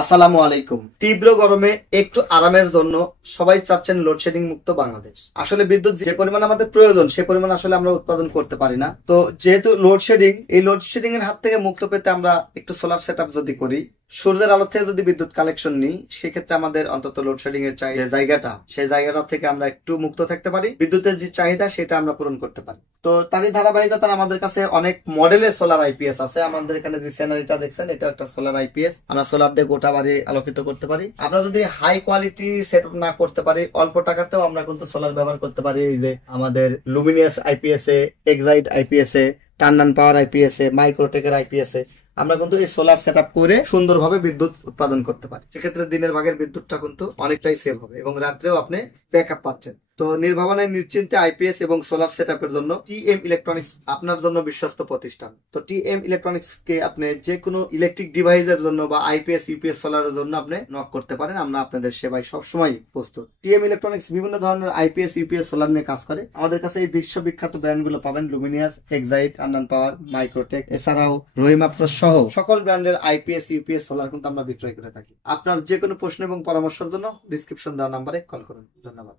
আসসালামু আলাইকুম। তীব্র গরমে একটু আরামের জন্য সবাই চাচ্ছেন লোডশেডিং মুক্ত বাংলাদেশ। আসলে বিদ্যুৎ যে পরিমাণ আমাদের প্রয়োজন সে পরিমাণ আসলে আমরা উৎপাদন করতে পারি না। তো যেহেতু লোডশেডিং, এই লোডশেডিং এর হাত থেকে মুক্ত পেতে আমরা একটু সোলার সেটআপ যদি করি, সূর্যের আলো থেকে যদি বিদ্যুৎ কালেকশন নিই, সেক্ষেত্রে আমাদের অন্তত লোডশেডিং এর যে জায়গাটা, সেই জায়গাটা থেকে আমরা একটু মুক্ত থাকতে পারি। বিদ্যুতের যে চাহিদা সেটা আমরা পূরণ করতে পারি। তো তারই ধারাবাহিকতা আমাদের কাছে অনেক মডেলের সোলার আইপিএস আছে। আমাদের এখানে যে সিনারিটা দেখছেন, এটা একটা সোলার আইপিএস। আমরা সোলার দিয়ে গোটা বাড়ি আলোকিত করতে পারি। আমরা যদি হাই কোয়ালিটি সেটআপ না করতে পারি, অল্প টাকাতেও আমরা কিন্তু সোলার ব্যবহার করতে পারি। এই যে আমাদের লুমিনিয়াস আইপিএস এ, এক্সাইট আইপিএস এ, টান্নান পাওয়ার আইপিএস এ, মাইক্রোটেকের আইপিএস এ আমরা কিন্তু এই সোলার সেটআপ করে সুন্দরভাবে বিদ্যুৎ উৎপাদন করতে পারি। সেক্ষেত্রে দিনের ভাগের বিদ্যুৎটা কিন্তু অনেকটাই সেভ হবে এবং রাত্রেও আপনি ব্যাকআপ পাচ্ছেন। তো নির্ভাবনায় নিশ্চিন্তে আইপিএস এবং সোলার সেটআপের জন্য টিএম ইলেকট্রনিক্স আপনার জন্য বিশ্বস্ত প্রতিষ্ঠান। তো টিএম ইলেকট্রনিক্স কে আপনি যে কোনো ইলেকট্রিক ডিভাইসের জন্য বা আইপিএস ইউপিএস সোলারের জন্য আপনি নক করতে পারেন। আমরা আপনাদের সেবায় সবসময় প্রস্তুত। টিএম ইলেকট্রনিক্স বিভিন্ন ধরনের আইপিএস ইউপিএস সোলার নিয়ে কাজ করে। আমাদের কাছে এই বিশ্ববিখ্যাত ব্র্যান্ডগুলো পাবেন: লুমিনিয়াস, এক্সাইট, টান্নান পাওয়ার, মাইক্রোটেক, এছাড়াও রহিমা প্রো সহ সকল ব্র্যান্ডের আইপিএস ইউপিএস সোলার কিন্তু আমরা বিক্রয় করে থাকি। আপনার যে কোনো প্রশ্ন এবং পরামর্শের জন্য ডিসক্রিপশন দেওয়া নাম্বারে কল করুন। ধন্যবাদ।